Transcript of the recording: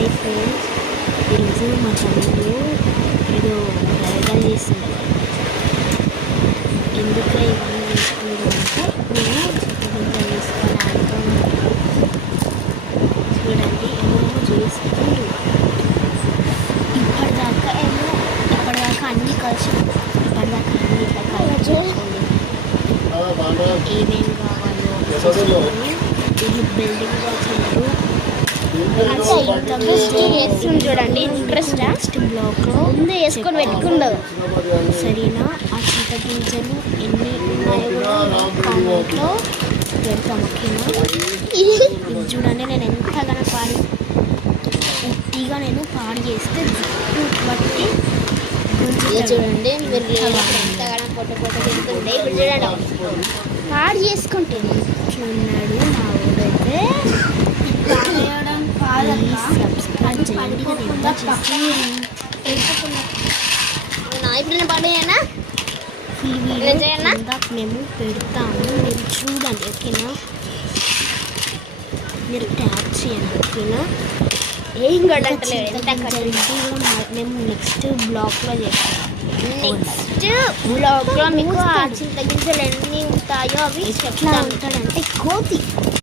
Hi friends, ఈరోజు మా తమ్ముడు ఏదో ప్రయోగాలు చేస్తుండే. ఎందుకు ఇవన్నీ చేసుకుంటూ అంటే నేను చిత్రబిందలు చేసుకోవడానికి చూడండి ఏమేమో చేసుకుంటూ ఇప్పటిదాకా అన్నీ కలిసి ఇట్లా చేసుకోండి. ఏమేమి కావాలో ఇది బిల్డింగ్ వచ్చేటప్పుడు చూడండి. ఇంట్రెస్ట్ బ్లాక్లో ముందు వేసుకొని పెట్టుకున్నారు. సరేనా? ఆ చింతగింజలు ఎన్ని ఉన్నాయో కూడా కామెంట్లో పెడతాం. ఓకేనా? ఇది చూడండి, నేను ఎంతగానో నేను పాడు చేస్తే జుట్టు బట్టి చూడండి. మీరు ఎంతగానో పొట్ట తింటుండే. ఇప్పుడు చూడండి పాడు చేసుకుంటే చూన్నాడు మా ఊడైతే. సబ్స్క్రైబ్ చేయండి. మేము పెడతాము, మీరు చూడండి. ఓకేనా? మీరు ట్యాప్ చేయండి. ఓకేనా? ఏం కూడా మేము నెక్స్ట్ బ్లాగ్లో చేస్తాం. నెక్స్ట్ బ్లాగ్లో మీకు ఆ చింతగింజలు ఎన్ని ఉంటాయో అవి చెప్తా. ఉంటాడంటే కోతి